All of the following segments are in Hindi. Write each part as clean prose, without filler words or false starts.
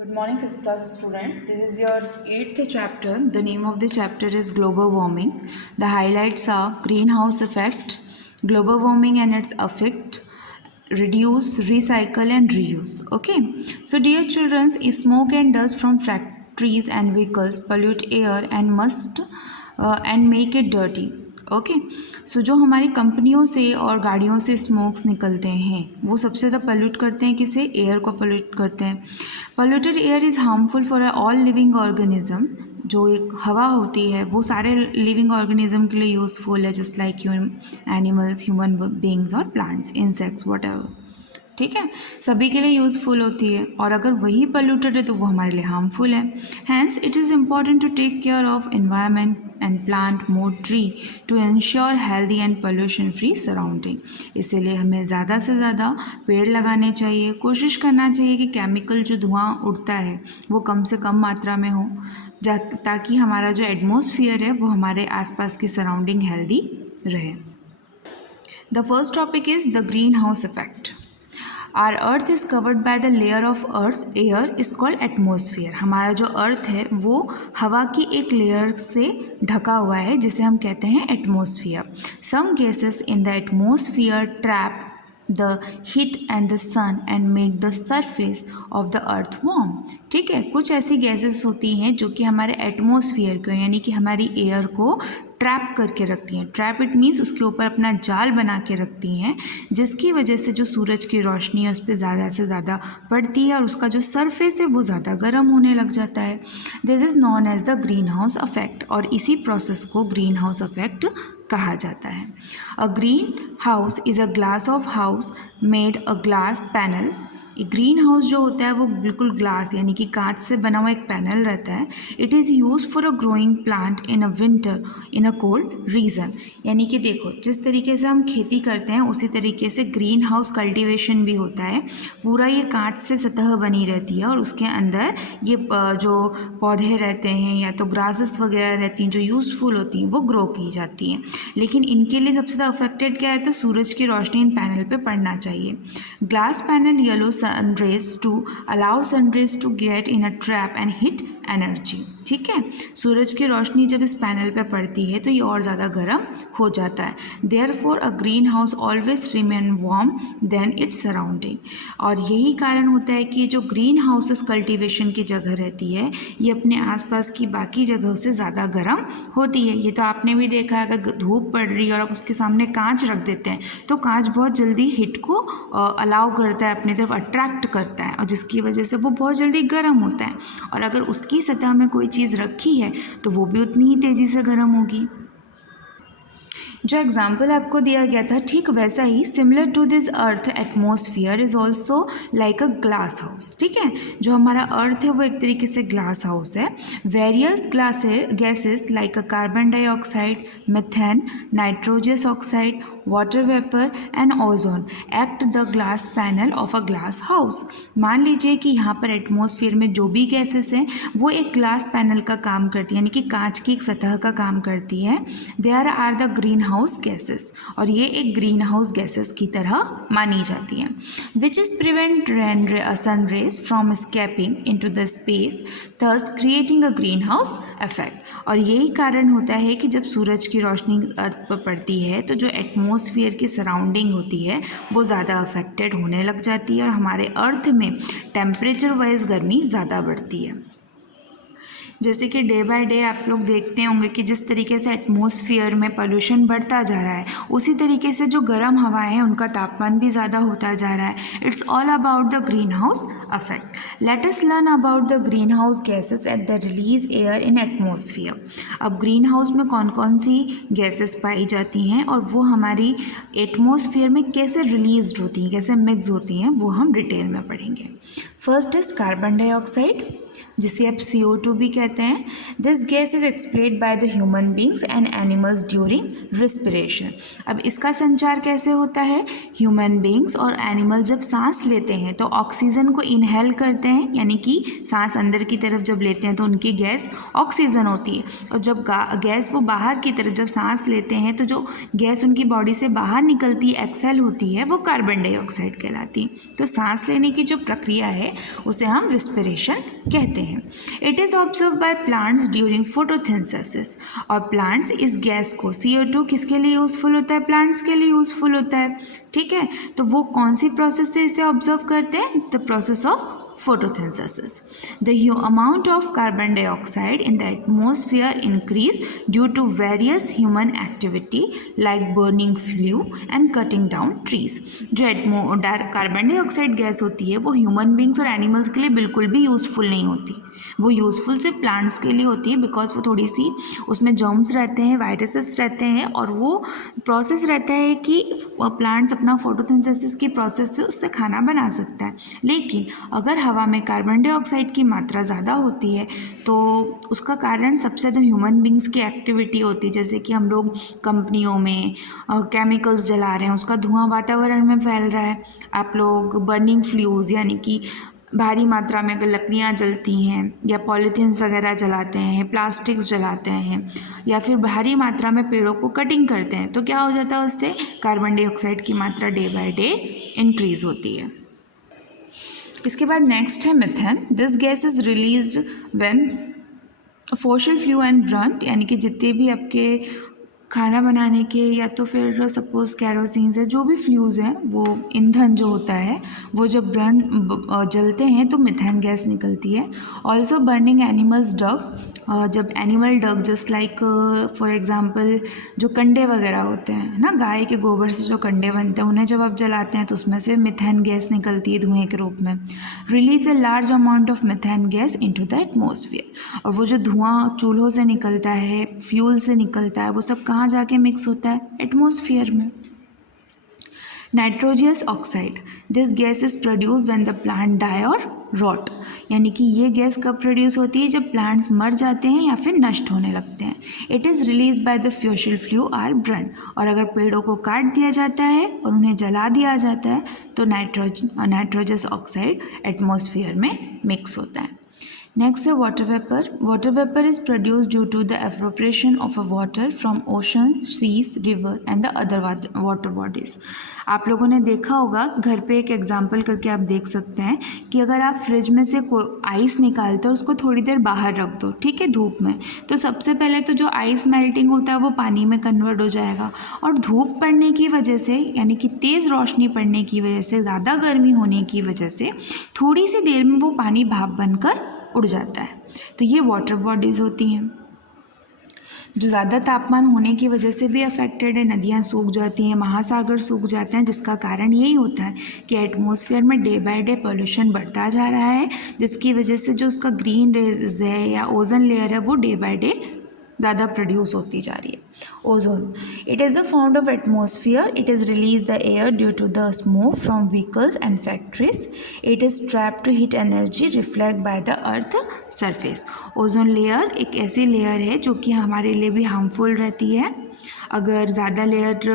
Good morning, 5th class student. This is your 8th chapter. The name of the chapter is Global Warming. The highlights are greenhouse effect, global warming and its effect, reduce, recycle and reuse. Okay. So dear children, smoke and dust from factories and vehicles pollute air and make it dirty. Okay so जो हमारी कंपनियों से और गाड़ियों से स्मोक्स निकलते हैं वो सबसे ज़्यादा पोल्यूट करते हैं, किसे? एयर को पोल्यूट करते हैं. Polluted air is harmful for all living organism. जो एक हवा होती है वो सारे लिविंग ऑर्गेनिज्म के लिए यूज़फुल है, just like animals, human beings और प्लांट्स, इंसेक्ट्स, व्हाटएवर. ठीक है, सभी के लिए यूज़फुल होती है और अगर वही पोल्यूटेड है तो वो हमारे लिए हार्मफुल है. Hence it is important to take care of environment and plant more tree to ensure healthy and pollution free surrounding. इसीलिए हमें ज़्यादा से ज़्यादा पेड़ लगाने चाहिए. कोशिश करना चाहिए कि केमिकल जो धुआं उड़ता है वो कम से कम मात्रा में हो, ताकि हमारा जो एटमॉस्फेयर है वो हमारे आसपास की सराउंडिंग हेल्दी रहे. The first topic is the green house effect. Our earth is covered by the layer of earth air is called atmosphere. हमारा जो अर्थ है वो हवा की एक लेयर से ढका हुआ है जिसे हम कहते हैं atmosphere. Some gases in the atmosphere trap the heat and the sun and make the surface of the earth warm. ठीक है, कुछ ऐसी गैसेस होती हैं जो कि हमारे एटमोसफियर को यानी कि हमारी एयर को ट्रैप करके रखती हैं. ट्रैप इट मीन्स उसके ऊपर अपना जाल बना के रखती हैं, जिसकी वजह से जो सूरज की रोशनी है उस पर ज़्यादा से ज़्यादा पड़ती है और उसका जो सरफेस है वो ज़्यादा गर्म होने लग जाता है. This is known as the green house effect और इसी प्रोसेस को ग्रीन हाउस अफेक्ट कहा जाता है. A green house is a glass of house made a glass panel. Green house जो होता है वो बिल्कुल ग्लास यानी कि कांच से बना हुआ एक पैनल रहता है. It is use for a growing plant in a winter in a cold region. यानी कि देखो, जिस तरीके से हम खेती करते हैं उसी तरीके से ग्रीन हाउस कल्टिवेशन भी होता है. पूरा ये कांच से सतह बनी रहती है और उसके अंदर ये जो पौधे रहते हैं या तो ग्रासेस वगैरह रहती हैं जो यूज़फुल होती हैं वो ग्रो की जाती हैं. लेकिन इनके लिए सबसे ज़्यादा अफेक्टेड क्या है? तो सूरज की रोशनी इन पैनल पे पड़ना चाहिए. Glass panel yellow sun rays to allow sun rays to get in a trap and hit energy. ठीक है, सूरज की रोशनी जब इस पैनल पे पड़ती है तो ये और ज़्यादा गर्म हो जाता है. Therefore a green house always remain warm than its surrounding. और यही कारण होता है कि जो ग्रीन हाउसेस कल्टीवेशन की जगह रहती है ये अपने आसपास की बाकी जगहों से ज़्यादा गर्म होती है. ये तो आपने भी देखा है, अगर धूप पड़ रही है और आप उसके सामने कांच रख देते हैं तो कांच बहुत जल्दी हीट को अलाउ करता है, अपनी तरफ अट्रैक्ट करता है और जिसकी वजह से वो बहुत जल्दी गर्म होता है. और अगर उसकी सतह में कोई चीज़ रखी है तो वो भी उतनी ही तेज़ी से गर्म होगी. जो एग्जाम्पल आपको दिया गया था ठीक वैसा ही similar to this earth atmosphere is also like a glass house. ठीक है, जो हमारा अर्थ है वो एक तरीके से ग्लास हाउस है. Various gases like a carbon dioxide, methane, nitrous oxide, water vapour and ozone act the glass panel of a glass house. मान लीजिए कि यहाँ पर एटमॉस्फेयर में जो भी गैसेस हैं वो एक ग्लास पैनल का काम करती है यानी कि कांच की एक सतह का काम करती है. There are the green house gases और ये एक ग्रीन हाउस गैसेस की तरह मानी जाती हैं. Which is prevent sun rays from escaping into the space thus creating a green house effect. और यही कारण होता है कि जब सूरज की रोशनी अर्थ पर पड़ती है तो जो एटमॉस्फेयर की सराउंडिंग होती है वो ज़्यादा अफेक्टेड होने लग जाती है और हमारे अर्थ में टेम्परेचर वाइज गर्मी ज़्यादा बढ़ती है. जैसे कि डे बाय डे आप लोग देखते होंगे कि जिस तरीके से एटमॉस्फेयर में पोल्यूशन बढ़ता जा रहा है उसी तरीके से जो गर्म हवाएं हैं उनका तापमान भी ज़्यादा होता जा रहा है. It's all about the green house affect. Let us learn about the green house gases at the release air in atmosphere. अब ग्रीन हाउस में कौन कौन सी गैसेस पाई जाती हैं और वो हमारी एटमॉस्फेयर में कैसे रिलीज होती हैं, कैसे मिक्स होती हैं, वो हम डिटेल में पढ़ेंगे. फर्स्ट इज कार्बन डाइऑक्साइड जिसे आप CO2 भी कहते हैं. This gas is expelled by the human beings and animals during respiration. अब इसका संचार कैसे होता है? ह्यूमन बींग्स और एनिमल जब सांस लेते हैं तो ऑक्सीजन को इनहेल करते हैं यानी कि सांस अंदर की तरफ जब लेते हैं तो उनकी गैस ऑक्सीजन होती है और जब गैस वो बाहर की तरफ जब सांस लेते हैं तो जो गैस उनकी बॉडी से बाहर निकलती है, एक्सेल होती है, वो कार्बन डाइऑक्साइड कहलाती है. तो सांस लेने की जो प्रक्रिया है है उसे हम रिस्पिरेशन कहते हैं। It is observe by plants during photosynthesis. और प्लांट्स इस गैस को CO2 किसके लिए यूज़फुल होता है? प्लांट्स के लिए यूज़फुल होता है, ठीक है। तो वो कौन सी प्रोसेस से इसे ऑब्जर्व करते हैं? The process of photosynthesis. The amount of carbon dioxide in the atmosphere increase due to various human activity like burning fuel and cutting down trees. जो कार्बन डाइऑक्साइड गैस होती है वो ह्यूमन बींग्स और एनिमल्स के लिए बिल्कुल भी यूज़फुल नहीं होती। वो यूज़फुल सिर्फ प्लांट्स के लिए होती है बिकॉज वो थोड़ी सी उसमें जर्म्स रहते हैं, वायरसेस रहते हैं और वो प्रोसेस रहता है कि प्लांट्स अपना फोटोसिंथेसिस की प्रोसेस से उससे खाना बना सकता है। लेकिन अगर हवा में कार्बन डाइऑक्साइड की मात्रा ज़्यादा होती है तो उसका कारण सबसे ज़्यादा ह्यूमन बींग्स की एक्टिविटी होती है। जैसे कि हम लोग कंपनियों में केमिकल्स जला रहे हैं, उसका धुआं वातावरण में फैल रहा है। आप लोग बर्निंग फ्यूल्स यानी कि भारी मात्रा में अगर लकड़ियाँ जलती हैं या पॉलीथीन्स वगैरह जलाते हैं, प्लास्टिक्स जलाते हैं या फिर भारी मात्रा में पेड़ों को कटिंग करते हैं तो क्या हो जाता है? उससे कार्बन डाइऑक्साइड की मात्रा डे बाय डे इंक्रीज़ होती है। इसके बाद नेक्स्ट है methane. This gas is released when fossil fuel and burn, यानी कि जितने भी आपके खाना बनाने के या तो फिर सपोज़ कैरोसिन से जो भी फ्यूज़ हैं वो ईंधन जो होता है वो जब जलते हैं तो मिथेन गैस निकलती है। ऑल्सो बर्निंग एनिमल्स डग, जब animal dung just like for example जो कंडे वगैरह होते हैं ना, गाय के गोबर से जो कंडे बनते हैं उन्हें जब आप जलाते हैं तो उसमें से मिथेन गैस निकलती है धुएँ के रूप में। Release a large amount of methane gas into the atmosphere. और वो जो धुआं चूल्हों से निकलता है, फ्यूल से निकलता है, वो सब कहाँ जाके मिक्स होता है? एटमॉस्फेयर में। Nitrous oxide, this gas is produce when the plant die और रॉट, यानी कि ये गैस कब प्रोड्यूस होती है? जब प्लांट्स मर जाते हैं या फिर नष्ट होने लगते हैं। It is release by the fuel flue or burn, और अगर पेड़ों को काट दिया जाता है और उन्हें जला दिया जाता है तो नाइट्रोजस ऑक्साइड एटमॉस्फेयर में मिक्स होता है। नेक्स्ट है water vapour. Water vapour is produce due to the evaporation of a water from ocean, seas, river and the other water bodies. आप लोगों ने देखा होगा, घर पे एक एग्जांपल करके आप देख सकते हैं कि अगर आप फ्रिज में से आइस निकालते हो और उसको थोड़ी देर बाहर रख दो, ठीक है, धूप में, तो सबसे पहले तो जो आइस मेल्टिंग होता है वो पानी में कन्वर्ट हो जाएगा और धूप पड़ने की वजह से, यानी कि तेज़ रोशनी पड़ने की वजह से, ज़्यादा गर्मी होने की वजह से थोड़ी सी देर में वो पानी भाप बनकर उड़ जाता है। तो ये वाटर बॉडीज़ होती हैं जो ज़्यादा तापमान होने की वजह से भी अफेक्टेड है। नदियाँ सूख जाती हैं, महासागर सूख जाते हैं, जिसका कारण यही होता है कि एटमॉस्फेयर में डे बाय डे पोल्यूशन बढ़ता जा रहा है, जिसकी वजह से जो उसका ग्रीन रेज है या ओजोन लेयर है वो डे बाय डे ज़्यादा प्रोड्यूस होती जा रही है। Ozone, it is the found of atmosphere, it is release the air due to the smoke from vehicles and factories, it is trap to heat energy reflect by the earth surface. Ozone layer एक ऐसी लेयर है जो कि हमारे लिए भी हार्मफुल रहती है। अगर ज़्यादा लेयर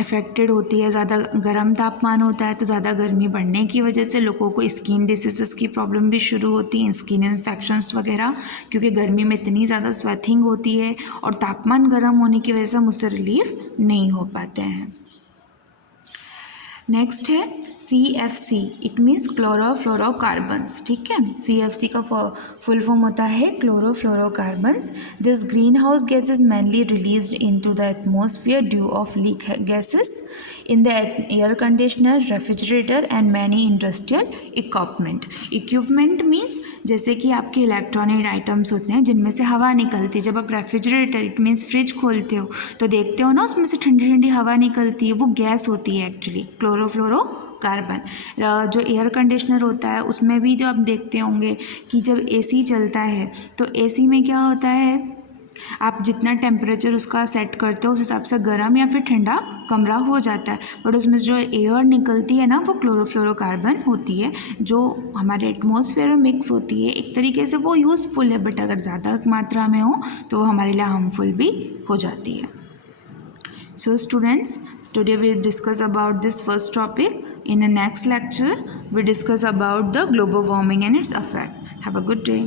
अफेक्टेड होती है, ज़्यादा गर्म तापमान होता है तो ज़्यादा गर्मी बढ़ने की वजह से लोगों को स्किन डिसीज़ की प्रॉब्लम भी शुरू होती हैं, स्किन इन्फेक्शंस वगैरह, क्योंकि गर्मी में इतनी ज़्यादा स्वेथिंग होती है और तापमान गर्म होने की वजह से हम उससे रिलीफ नहीं हो पाते हैं। नेक्स्ट है CFC, इट मीन्स क्लोरोफ्लोरोकार्बन्स, ठीक है। CFC का फुल फॉर्म होता है chlorofluorocarbons. This green house gas is mainly released into the atmosphere due of leak gases in the air conditioner, refrigerator and many industrial equipment means जैसे कि आपके इलेक्ट्रॉनिक आइटम्स होते हैं जिनमें से हवा निकलती है। जब आप रेफ्रिजरेटर, इट मीन्स फ्रिज खोलते हो तो देखते हो ना उसमें से ठंडी ठंडी हवा निकलती है, वो गैस होती है एक्चुअली क्लोरोफ्लोरोकार्बन। जो एयर कंडीशनर होता है उसमें भी जो आप देखते होंगे कि जब AC चलता है तो AC में क्या होता है, आप जितना टेम्परेचर उसका सेट करते हो उस हिसाब से गर्म या फिर ठंडा कमरा हो जाता है, बट उसमें जो एयर निकलती है ना वो क्लोरोफ्लोरोकार्बन होती है जो हमारे एटमॉस्फेयर में मिक्स होती है। एक तरीके से वो यूज़फुल है, बट अगर ज़्यादा मात्रा में हो तो वो हमारे लिए हार्मफुल भी हो जाती है। So students, today we discuss about this first topic. In the next lecture, we discuss about the global warming and its effect. Have a good day.